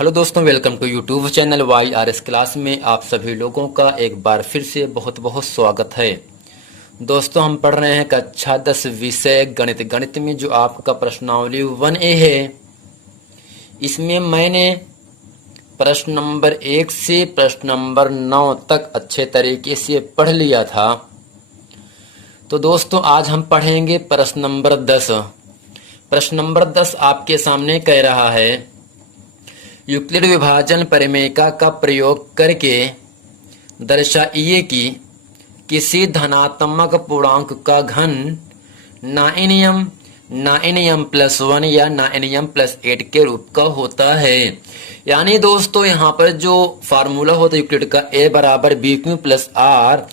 Hello दोस्तों, welcome to YouTube channel YRS class में आप सभी लोगों का एक बार फिर से बहुत बहुत स्वागत है। दोस्तों, हम पढ़ रहे हैं कक्षा 10 विषय गणित। गणित में जो आपका प्रश्नावली 1A है, इसमें मैंने प्रश्न नंबर 1 से प्रश्न नंबर 9 तक अच्छे तरीके से पढ़ लिया था। तो दोस्तों, आज हम पढ़ेंगे प्रश्न नंबर 10। प्रश्न नंबर 10 आपके सामने कह रहा है, यूक्लिड विभाजन प्रमेयिका का प्रयोग करके दर्शाइए कि किसी धनात्मक पूर्णांक का घन नाइनियम प्लस 1 या नाइनियम प्लस 8 के रूप का होता है। यानी दोस्तों, यहाँ पर जो फार्मूला होता है यूक्लिड का a बराबर बी क्यू प्लस आर,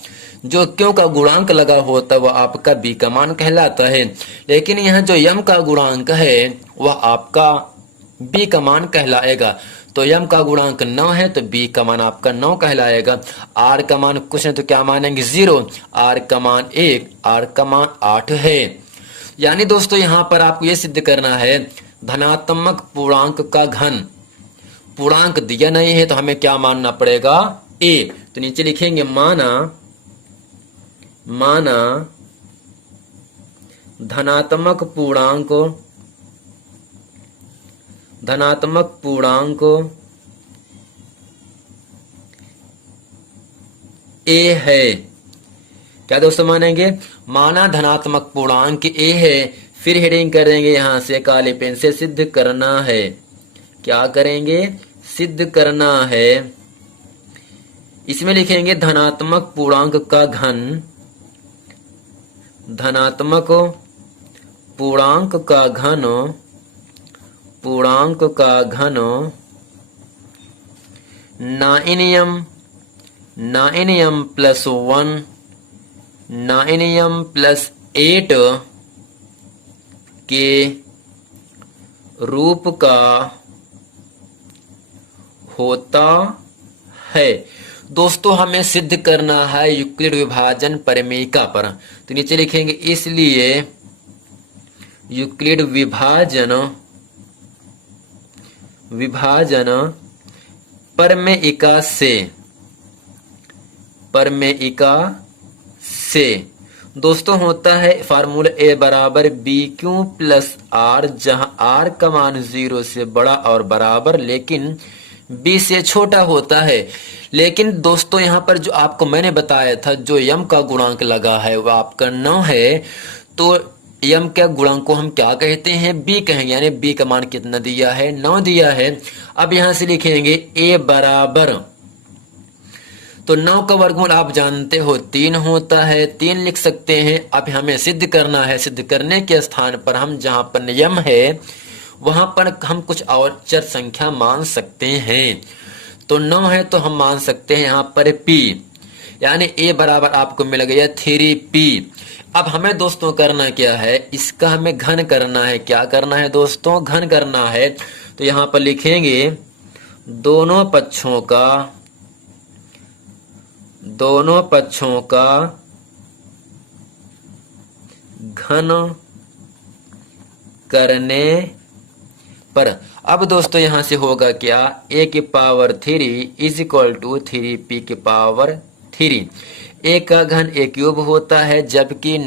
जो क्यों का गुणांक लगा होता है वह आपका b का मान कहलाता है। लेकिन यह जो m का गुणांक है वह आपका b का मान कहलाएगा। तो m का गुणांक 9 है तो b का मान आपका 9 कहलाएगा। r का मान कुछ नहीं तो क्या मानेंगे 0, r का मान 1, r का मान 8 है। यानी दोस्तों, यहाँ पर आपको यह सिद्ध करना है धनात्मक पूर्णांक का घन, पूर्णांक दिया नहीं है तो हमें क्या मानना पड़ेगा a। तो नीचे लिखेंगे माना धनात्मक पूर्णांक a है। क्या दोस्तों मानेंगे? माना धनात्मक पूर्णांक a है, फिर हेडिंग करेंगे यहां से काले पेन से सिद्ध करना है। क्या करेंगे? सिद्ध करना है। इसमें लिखेंगे धनात्मक पूर्णांक का घन, धनात्मक पूर्णांक का घन नाइनियम प्लस 1 नाइनियम प्लस 8 के रूप का होता है। दोस्तों, हमें सिद्ध करना है यूक्लिड विभाजन प्रमेयिका पर। तो नीचे लिखेंगे इसलिए यूक्लिड विभाजन प्रमेयिका से दोस्तों होता है फार्मूला a बराबर बी क्यू प्लस आर, जहां r का मान 0 से बड़ा और बराबर लेकिन b से छोटा होता है। लेकिन दोस्तों, यहाँ पर जो आपको मैंने बताया था जो m का गुणांक लगा है वह आपका 9 है। तो m का गुणांक को हम क्या कहते हैं? b कहेंगे। यानी b का मान कितना दिया है? 9 दिया है। अब यहां से लिखेंगे a बराबर, तो 9 का वर्गमूल आप जानते हो 3 होता है, 3 लिख सकते हैं। अब हमें सिद्ध करना है। सिद्ध करने के स्थान पर हम जहां पर नियम है वहां पर हम कुछ और चर संख्या मान सकते हैं। तो 9 है तो हम मान सकते हैं यहाँ पर p, यानी a बराबर आपको मिल गया 3p। अब हमें दोस्तों करना क्या है? इसका हमें घन करना है। क्या करना है दोस्तों? घन करना है। तो यहाँ पर लिखेंगे दोनों पक्षों का घन करने पर। अब दोस्तों यहां से होगा क्या? a की power 3 is equal to 3p की पावर 3। a का घन a क्यूब होता है, जबकि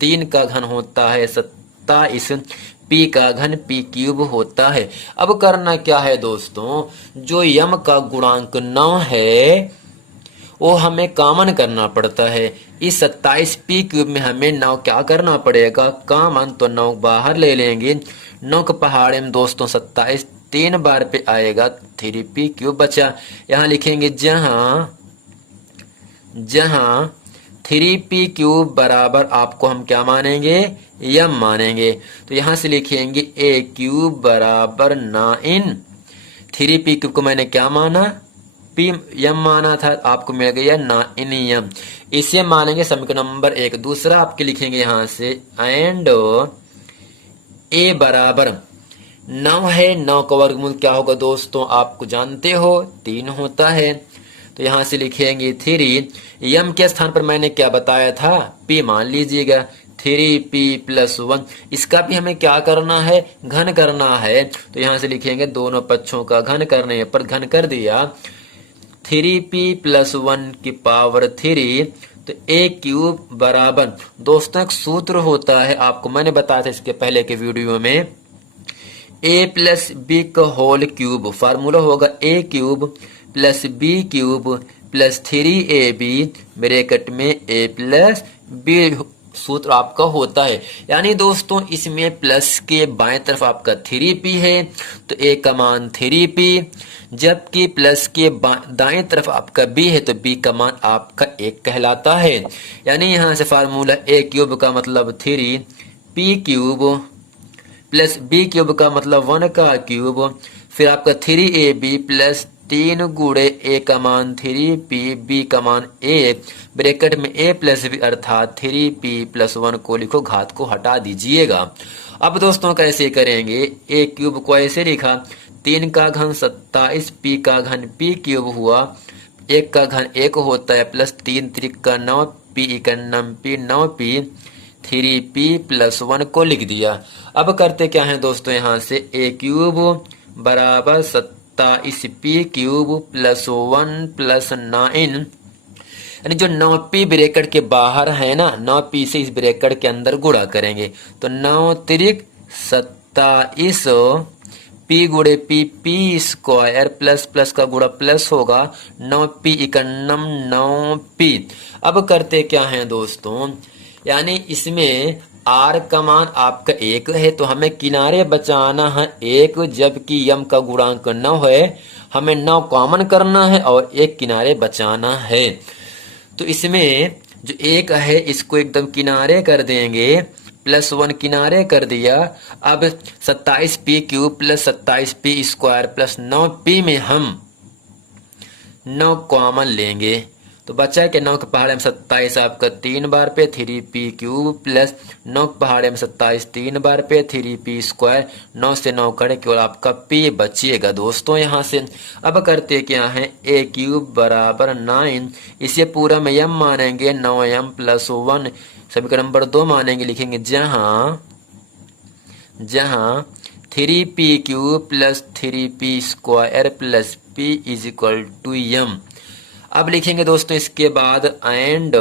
3 का घन होता है 27, p का घन p क्यूब होता है। अब करना क्या है दोस्तों? जो m का गुणांक 9 है वो हमें कॉमन करना पड़ता है। इस 27p क्यूब में हमें 9 क्या करना पड़ेगा? कॉमन। तो 9 बाहर ले लेंगे। 9 के पहाड़े में दोस्तों 27 3 बार पे आएगा, 3p क्यूब बचा। यहाँ लिखेंगे जहां 3p क्यूब बराबर आपको हम क्या मानेंगे? m मानेंगे। तो यहाँ से लिखेंगे a क्यूब बराबर 9। 3p क्यूब को मैंने क्या माना? p m माना था, आपको मिल गया नाइनियम। इसे मानेंगे समीकरण नंबर 1। दूसरा आपके लिखेंगे यहां से एंड a बराबर 9 है। 9 का वर्गमूल क्या होगा दोस्तों? आपको जानते हो 3 होता है। तो यहां से लिखेंगे 3। m के स्थान पर मैंने क्या बताया था? p मान लीजिएगा। 3p+1। इसका भी हमें क्या करना है, घन करना है। तो यहां से लिखेंगे दोनों पक्षों का घन करने पर, घन कर दिया 3p+1 की पावर 3, तो a क्यूब बराबर, दोस्तों एक सूत्र होता है, आपको मैंने बताया था इसके पहले के वीडियो में, a+b का होल क्यूब। फार्मूला होगा a cube plus b cube plus 3ab bracket में a+b सूत्र आपका होता है। यानी दोस्तों इसमें प्लस के बाएं तरफ आपका 3p है तो a का मान 3p, जबकि प्लस के दाएं तरफ आपका b है तो b का मान आपका 1 कहलाता है। यानी यहां से फार्मूला a क्यूब का मतलब 3p cube plus b cube का मतलब 1 का क्यूब, फिर आपका 3ab प्लस 3 गुणे a का मान 3p, b का मान 1 ब्रैकेट में a+b अर्थात 3p+1 को लिखो, घात को हटा दीजिएगा। अब दोस्तों कैसे करेंगे, a क्यूब को ऐसे लिखा, 3 का घन 27, p का घन p क्यूब हुआ, 1 का घन 1 होता है, प्लस 3 त्रिक का 9, p इकन्नम p 9p, 3p+1 को लिख दिया। अब करते क्या है दोस्तों, यहाँ से a क्यूब बराबर 27p क्यूब प्लस 1 प्लस 9, यानी जो 9p ब्रैकेट के बाहर है ना, 9p से इस ब्रैकेट के अंदर गुणा करेंगे तो 9 त्रिक 27 p गुणे p स्क्वायर प्लस प्लस का गुणा प्लस होगा, 9p इकन्नम 9p। अब करते क्या है दोस्तों, यानी इसमें r का मान आपका 1 है तो हमें किनारे बचाना है 1, जबकि यम का गुणांक 9 है, हमें 9 कॉमन करना है और 1 किनारे बचाना है। तो इसमें जो 1 है इसको एकदम किनारे कर देंगे, +1 किनारे कर दिया। अब 27p cube plus 27p square plus 9p में हम 9 कॉमन लेंगे तो बचा के 9 के पहाड़े में 27 आपका 3 बार पे 3p क्यूब प्लस 9 के पहाड़े में 27 3 बार पे 3p स्क्वायर, 9 से 9 कटे केवल आपका p बचिएगा दोस्तों यहाँ से। अब करते क्या है, a क्यूब बराबर 9, इसे पूरा में m मानेंगे, 9m प्लस 1 समीकरण नंबर 2 मानेंगे, लिखेंगे जहां 3p cube plus 3p square plus p is equal to m। अब लिखेंगे दोस्तों इसके बाद एंड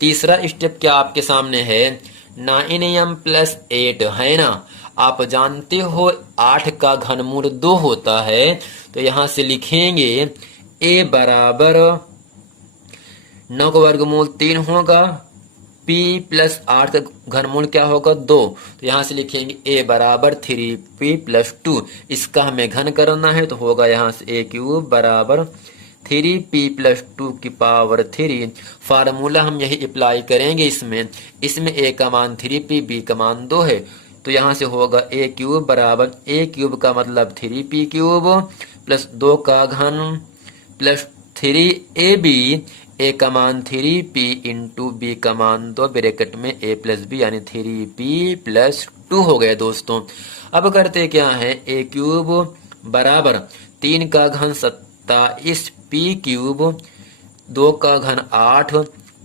तीसरा स्टेप क्या आपके सामने है, 9m प्लस 8 है ना, आप जानते हो 8 का घनमूल 2 होता है, तो यहां से लिखेंगे a बराबर 9 का वर्गमूल 3 होगा, p प्लस 8 का घनमूल क्या होगा 2, तो यहां से लिखेंगे a बराबर 3p+2, इसका हमें घन करना है तो होगा यहां से a क्यूब बराबर 3p+2 की पावर 3। फार्मूला हम यही अप्लाई करेंगे इसमें a का मान 3p, b का मान 2 है, तो यहां से होगा a क्यूब बराबर, a क्यूब का मतलब 3p क्यूब प्लस 2 का घन प्लस 3ab, a का मान 3p इंटू b का मान 2 ब्रैकेट में a+b यानी 3p+2 हो गए दोस्तों। अब करते क्या है, a क्यूब बराबर 3 का घन 27 p क्यूब, 2 का घन 8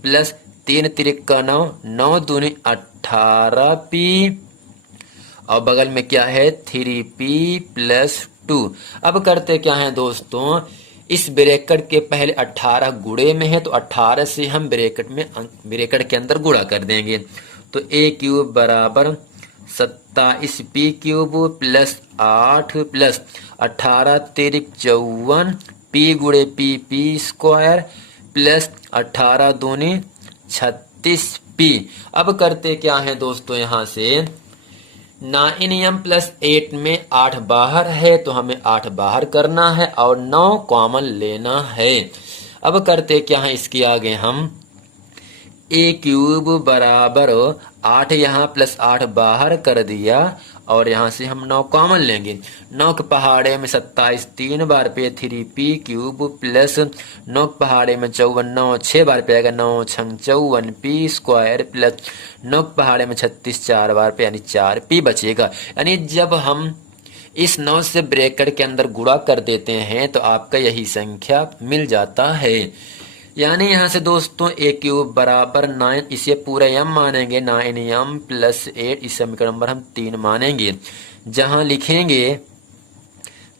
प्लस 3 त्रिक का 9, 9 दूनी 18p और बगल में क्या है 3p+2। अब करते क्या है दोस्तों, इस ब्रैकेट के पहले 18 गुणे में है तो 18 से हम ब्रैकेट के अंदर गुणा कर देंगे, तो a क्यूब बराबर 27p cube plus 8 plus 18 तिरिक 54 p गुणे p स्क्वायर प्लस 18 दूनी 36p। अब करते क्या है दोस्तों, यहाँ से 9m प्लस 8 में 8 बाहर है तो हमें 8 बाहर करना है और 9 कॉमन लेना है। अब करते क्या है, इसके आगे हम a क्यूब बराबर 8 यहाँ प्लस 8 बाहर कर दिया और यहाँ से हम 9 कॉमन लेंगे, 9 के पहाड़े में 27 3 बार पे 3p क्यूब प्लस 9 के पहाड़े में 54 9 6 बार पे आएगा, 9 छंग 54p स्क्वायर प्लस 9 के पहाड़े में 36 4 बार पे यानी 4p बचेगा। यानी जब हम इस 9 से ब्रैकेट के अंदर गुणा कर देते हैं तो आपका यही संख्या मिल जाता है। यानी यहाँ से दोस्तों ए क्यूब बराबर 9, इसे पूरा m मानेंगे, 9m प्लस 8, इस समीकरण नंबर हम 3 मानेंगे। जहाँ लिखेंगे,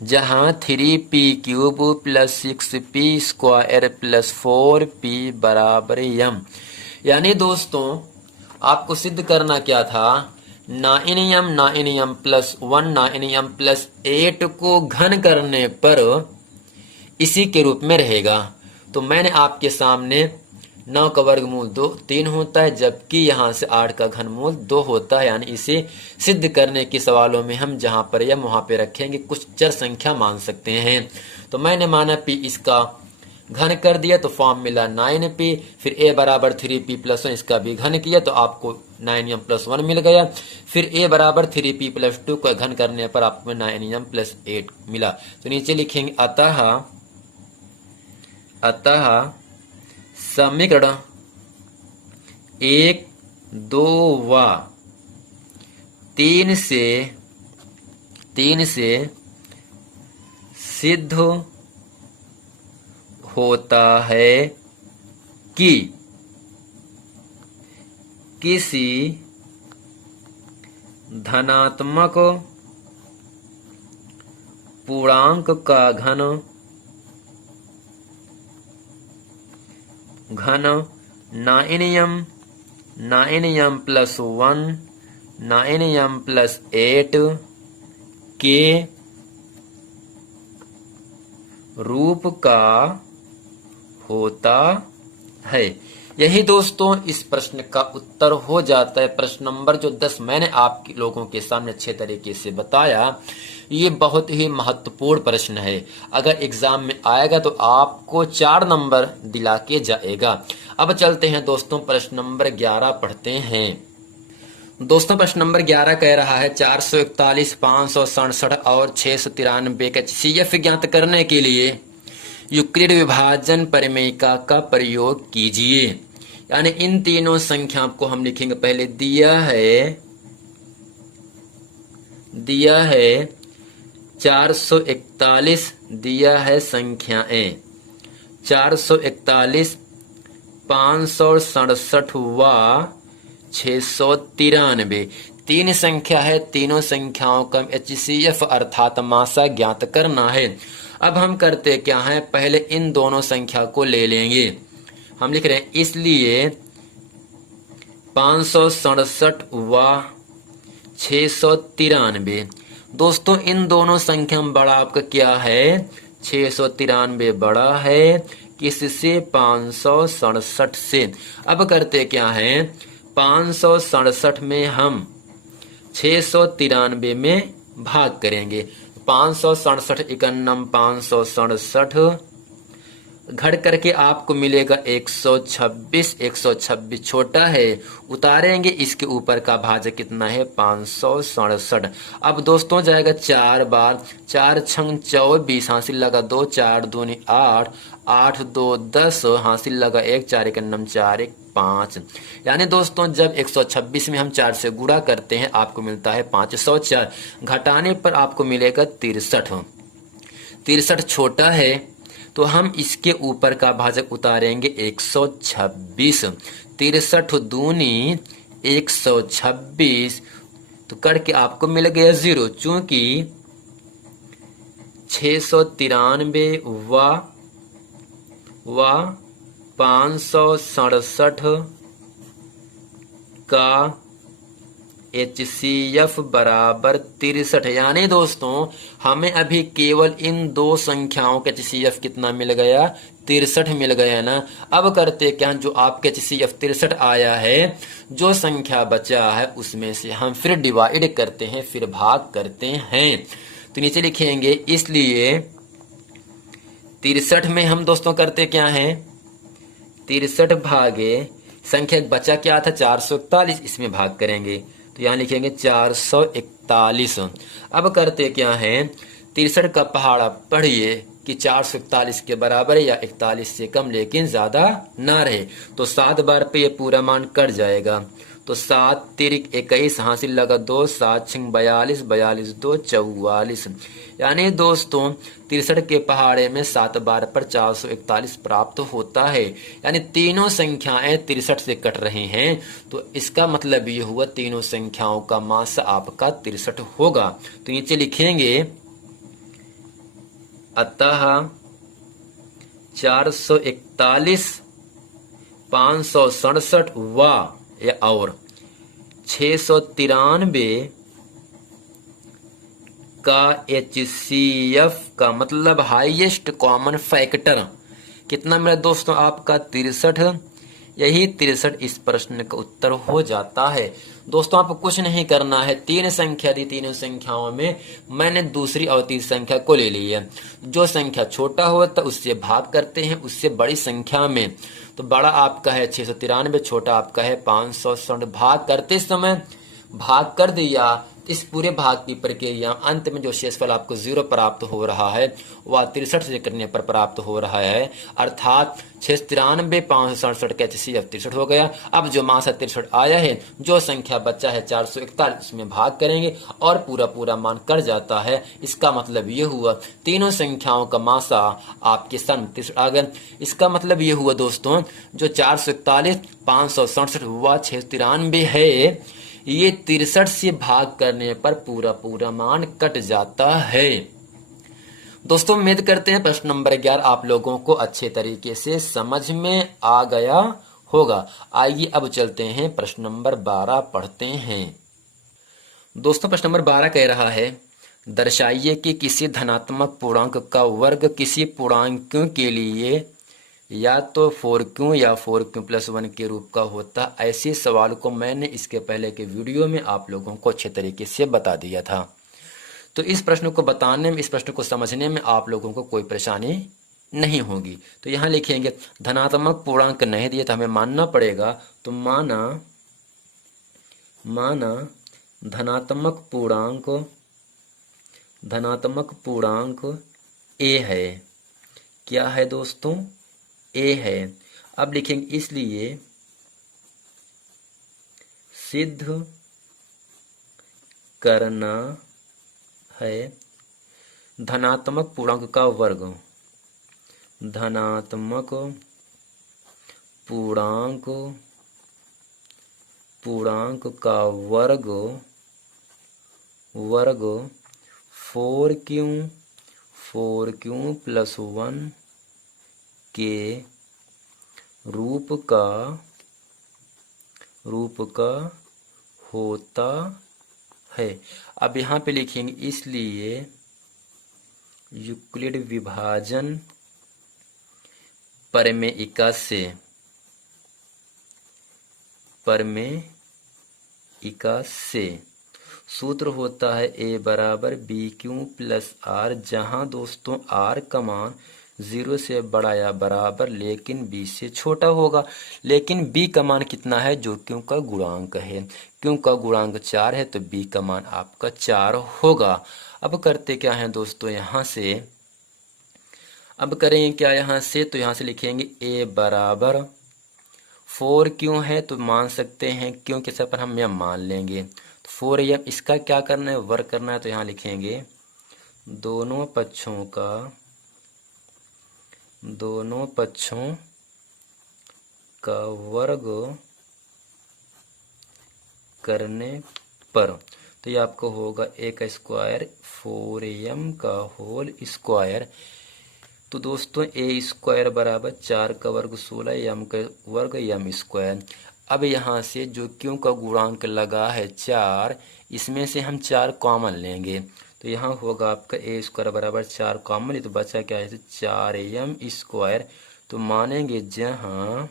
जहाँ 3p cube plus 6p square plus 4p बराबर m। यानी दोस्तों आपको सिद्ध करना क्या था, 9m प्लस 1 9m प्लस 8 को घन करने पर इसी के रूप में रहेगा। तो मैंने आपके सामने 9 का वर्गमूल 3 होता है, जबकि यहाँ से 8 का घनमूल 2 होता है। यानी इसे सिद्ध करने के सवालों में हम जहाँ पर या वहाँ पे रखेंगे, कुछ चर संख्या मान सकते हैं। तो मैंने माना p, इसका घन कर दिया तो फॉर्म मिला 9p, फिर a बराबर 3p प्लस 1, इसका भी घन किया तो आपको 9m प्लस 1 मिल गया। फिर a बराबर 3p प्लस 2 का घन करने पर आपको 9m प्लस 8 मिला। तो नीचे लिखेंगे अतः समीकरण 1, 2 व 3 से सिद्ध होता है कि किसी धनात्मक पूर्णांक का घन 9m प्लस 1 9m प्लस 8 के रूप का होता है। यही दोस्तों इस प्रश्न का उत्तर हो जाता है। प्रश्न नंबर जो 10 मैंने आप लोगों के सामने अच्छे तरीके से बताया, ये बहुत ही महत्वपूर्ण प्रश्न है। अगर एग्जाम में आएगा तो आपको 4 नंबर दिला के जाएगा। अब चलते हैं दोस्तों, प्रश्न नंबर 11 पढ़ते हैं। दोस्तों प्रश्न नंबर 11 कह रहा है 441, 567 और 693 का HCF ज्ञात करने के लिए यूक्लिड विभाजन परिमेयिका का प्रयोग कीजिए। यानी इन तीनों संख्या को हम लिखेंगे। पहले दिया है 441, दिया है संख्याएं 441, 567 व 693। 3 संख्या है, तीनों संख्याओं का HCF अर्थात मासा ज्ञात करना है। अब हम करते क्या है, पहले इन दोनों संख्या को ले लेंगे। हम लिख रहे हैं इसलिए 567 व 693। दोस्तों इन दोनों संख्या में बड़ा आपका क्या है, 693 बड़ा है किससे, 567 से। अब करते क्या है, 567 में हम 693 में भाग करेंगे। 567 51 567 घट करके आपको मिलेगा 126। 126 छोटा है, उतारेंगे, इसके ऊपर का भाजक कितना है, 567। अब दोस्तों जाएगा 4 बार, 4 छंग 24, हासिल लगा 2, 4 दूनी 8, 8 2 10, हासिल लगा 1, 4 1 9 4 1 5। यानी दोस्तों जब 126 में हम 4 से गुणा करते हैं आपको मिलता है 504। घटाने पर आपको मिलेगा 63। 63 छोटा है तो हम इसके ऊपर का भाजक उतारेंगे 126। 63 दूनी 126, तो करके आपको मिल गया 0। चूंकि 693 व 567 का HCF बराबर 63। यानी दोस्तों हमें अभी केवल इन दो संख्याओं का HCF कितना मिल गया, 63 मिल गया ना। अब करते क्या, जो आपके HCF 63 आया है, जो संख्या बचा है उसमें से हम फिर डिवाइड करते हैं, फिर भाग करते हैं। तो नीचे लिखेंगे इसलिए 63 में हम दोस्तों करते क्या है, 63 भागे संख्या बचा क्या था 441, इसमें भाग करेंगे तो यहाँ लिखेंगे 441। अब करते क्या है, 63 का पहाड़ा पढ़िए कि 441 के बराबर है या 41 से कम लेकिन ज्यादा ना रहे। तो 7 बार पे ये पूरा मान कट जाएगा, तो 7 तिरिक 21 हासिल लगा 2, 7 छिंग 42, 42 2 44। यानी दोस्तों 63 के पहाड़े में 7 बार पर 441 प्राप्त होता है। यानी तीनों संख्याएं 63 से कट रही हैं, तो इसका मतलब ये हुआ तीनों संख्याओं का मास आपका 63 होगा। तो नीचे लिखेंगे अतः 441, 567 व या और 693 का HCF का मतलब हाईएस्ट कॉमन फैक्टर कितना मिला दोस्तों? आपका 63। यही 63 इस प्रश्न का उत्तर हो जाता है। दोस्तों आपको कुछ नहीं करना है, 3 संख्या दी, तीनों संख्याओं में मैंने दूसरी और तीसरी संख्या को ले ली है। जो संख्या छोटा होता उससे भाग करते हैं उससे बड़ी संख्या में। तो बड़ा आपका है 693, छोटा आपका है 567। भाग करते समय भाग कर दिया, इस पूरे भाग की प्रक्रिया अंत में जो शेषफल आपको 0 प्राप्त हो रहा है वह 63 से करने पर प्राप्त हो रहा है, अर्थात 693 567 का HCF 63 हो गया। अब जो मास 63 आया है, जो संख्या बचा है 441 उसमें भाग करेंगे और पूरा पूरा मान कर जाता है। इसका मतलब ये हुआ तीनों संख्याओं का मासा आपके सामने 63 आ गया। इसका मतलब ये हुआ दोस्तों जो 441 567 व 693 है, ये 63 से भाग करने पर पूरा पूरा मान कट जाता है। दोस्तों उम्मीद करते हैं प्रश्न नंबर 11 आप लोगों को अच्छे तरीके से समझ में आ गया होगा। आइए अब चलते हैं प्रश्न नंबर 12 पढ़ते हैं। दोस्तों प्रश्न नंबर 12 कह रहा है दर्शाइए कि किसी धनात्मक पूर्णांक का वर्ग किसी पूर्णांक के लिए या तो 4q या 4q+1 के रूप का होता। ऐसे सवाल को मैंने इसके पहले के वीडियो में आप लोगों को अच्छे तरीके से बता दिया था। तो इस प्रश्न को बताने में, इस प्रश्न को समझने में आप लोगों को कोई परेशानी नहीं होगी। तो यहाँ लिखेंगे धनात्मक पूर्णांक नहीं दिए तो हमें मानना पड़ेगा। तो माना धनात्मक पूर्णांक a है। क्या है दोस्तों? a है। अब लिखेंगे इसलिए सिद्ध करना है धनात्मक पूर्णांक का वर्ग, धनात्मक पूर्णांक का वर्ग 4q+1 के रूप का होता है। अब यहाँ पे लिखेंगे इसलिए यूक्लिड विभाजन प्रमेयिका से सूत्र होता है a बराबर BQ+R, जहां दोस्तों R का मान 0 से बड़ा या बराबर लेकिन b से छोटा होगा। लेकिन b का मान कितना है? जो q का गुणांक है। q का गुणांक 4 है तो b का मान आपका 4 होगा। अब करते क्या है दोस्तों, यहाँ से अब करेंगे क्या यहाँ से? तो यहाँ से लिखेंगे a बराबर 4q है तो मान सकते हैं q के सर पर हम यह मान लेंगे। तो 4m इसका क्या करना है? वर्ग करना है। तो यहाँ लिखेंगे दोनों पक्षों का वर्ग करने पर तो ये आपको होगा a का स्क्वायर 4m का होल स्क्वायर। तो दोस्तों a स्क्वायर बराबर 4 का वर्ग 16, m का वर्ग m स्क्वायर। अब यहाँ से जो q का गुणांक लगा है 4, इसमें से हम 4 कॉमन लेंगे। तो यहाँ होगा आपका a स्क्वायर बराबर 4 कॉमन, तो बचा क्या है? 4m square. तो मानेंगे जहाँ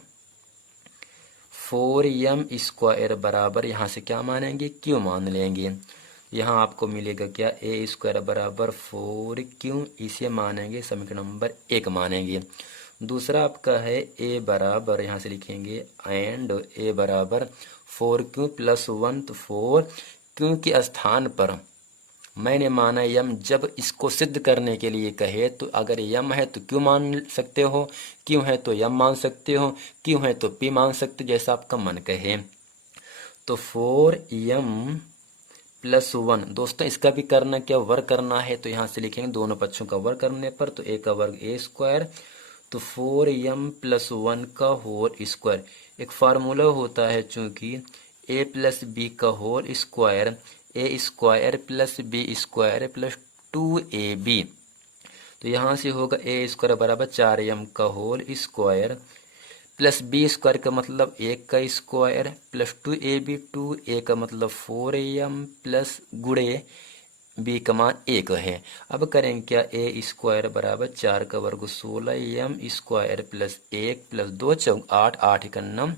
4m स्क्वायर बराबर यहाँ से क्या मानेंगे? q मान लेंगे। यहाँ आपको मिलेगा क्या? a स्क्वायर बराबर 4q, इसे मानेंगे समीकरण नंबर 1 मानेंगे। दूसरा आपका है a बराबर, यहाँ से लिखेंगे एंड a बराबर 4q+1। तो 4q के स्थान पर मैंने माना m। जब इसको सिद्ध करने के लिए कहे तो अगर m है तो q मान सकते हो, q है तो m मान सकते हो, q है तो p मान सकते हो, जैसा आपका मन कहे। तो 4m प्लस 1। दोस्तों इसका भी करना क्या, वर्ग करना है, तो यहाँ से लिखेंगे दोनों पक्षों का वर्ग करने पर, तो a का वर्ग a स्क्वायर, तो 4m प्लस 1 का होल स्क्वायर। एक फार्मूला होता है चूंकि a प्लस बी का whole square a square plus b square plus 2ab, तो यहाँ से होगा a स्क्वायर बराबर 4m का whole square plus b square का मतलब 1 का स्क्वायर प्लस 2ab, 2a का मतलब 4am प्लस गुणे बी का मान 1 है। अब करेंगे क्या, a स्क्वायर बराबर 4 का वर्ग 16m स्क्वायर प्लस 1 प्लस 2 चौक 8, 8 का 9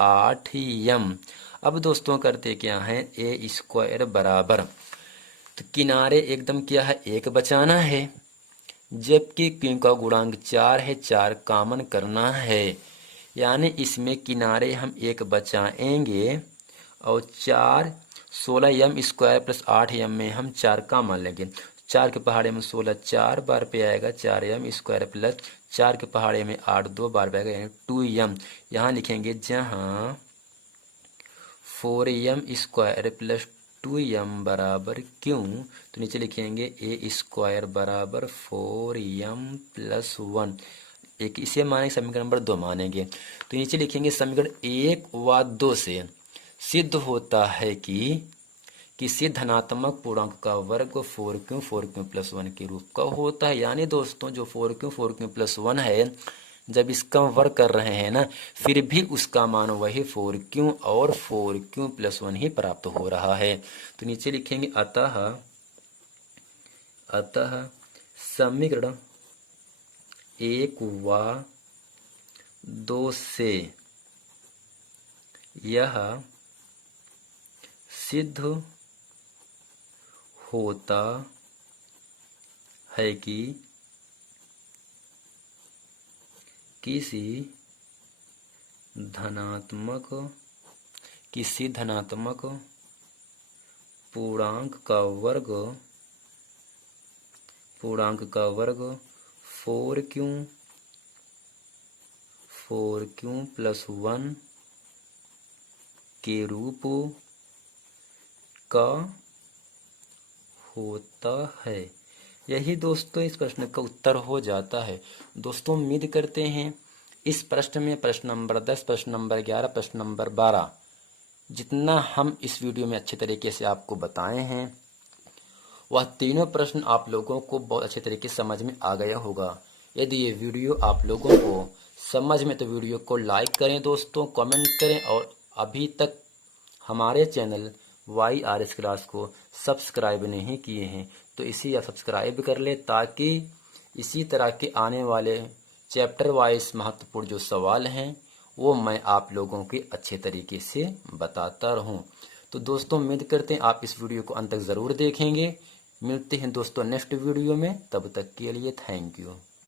8m। अब दोस्तों करते क्या है, a स्क्वायर बराबर, तो किनारे एकदम क्या है 1 बचाना है, जबकि क्यों का गुणांक 4 है, 4 कॉमन करना है, यानी इसमें किनारे हम 1 बचाएंगे और 4 16m स्क्वायर प्लस 8m में हम 4 कॉमन लेंगे। 4 के पहाड़े में 16 4 बार पे आएगा, 4m स्क्वायर प्लस 4 के पहाड़े में 8 2 बार पे आएगा, यानी 2m। यहाँ लिखेंगे जहाँ 4m स्क्वायर प्लस 2m बराबर क्यों, तो नीचे लिखेंगे a स्क्वायर बराबर 4m प्लस 1। एक इसे मानेंगे, समीकरण नंबर 2 मानेंगे, तो नीचे लिखेंगे समीकरण 1 व 2 से सिद्ध होता है कि किसी धनात्मक पूर्णांक का वर्ग 4q प्लस 1 के रूप का होता है। यानी दोस्तों जो 4q प्लस 1 है, जब इसका वर्ग कर रहे हैं ना, फिर भी उसका मान वही 4q और 4q प्लस 1 ही प्राप्त हो रहा है। तो नीचे लिखेंगे अतः समीकरण 1 व 2 से यह सिद्ध होता है कि किसी धनात्मक पूर्णांक का वर्ग 4q प्लस 1 के रूप का होता है। यही दोस्तों इस प्रश्न का उत्तर हो जाता है। दोस्तों उम्मीद करते हैं इस प्रश्न में प्रश्न नंबर 10, प्रश्न नंबर 11, प्रश्न नंबर 12 जितना हम इस वीडियो में अच्छे तरीके से आपको बताए हैं, वह तीनों प्रश्न आप लोगों को बहुत अच्छे तरीके से समझ में आ गया होगा। यदि ये वीडियो आप लोगों को समझ में, तो वीडियो को लाइक करें दोस्तों, कमेंट करें, और अभी तक हमारे चैनल YRS क्लास को सब्सक्राइब नहीं किए हैं तो इसी आप सब्सक्राइब कर ले, ताकि इसी तरह के आने वाले चैप्टर वाइज महत्वपूर्ण जो सवाल हैं वो मैं आप लोगों के अच्छे तरीके से बताता रहूं। तो दोस्तों उम्मीद करते हैं आप इस वीडियो को अंत तक ज़रूर देखेंगे। मिलते हैं दोस्तों नेक्स्ट वीडियो में, तब तक के लिए थैंक यू।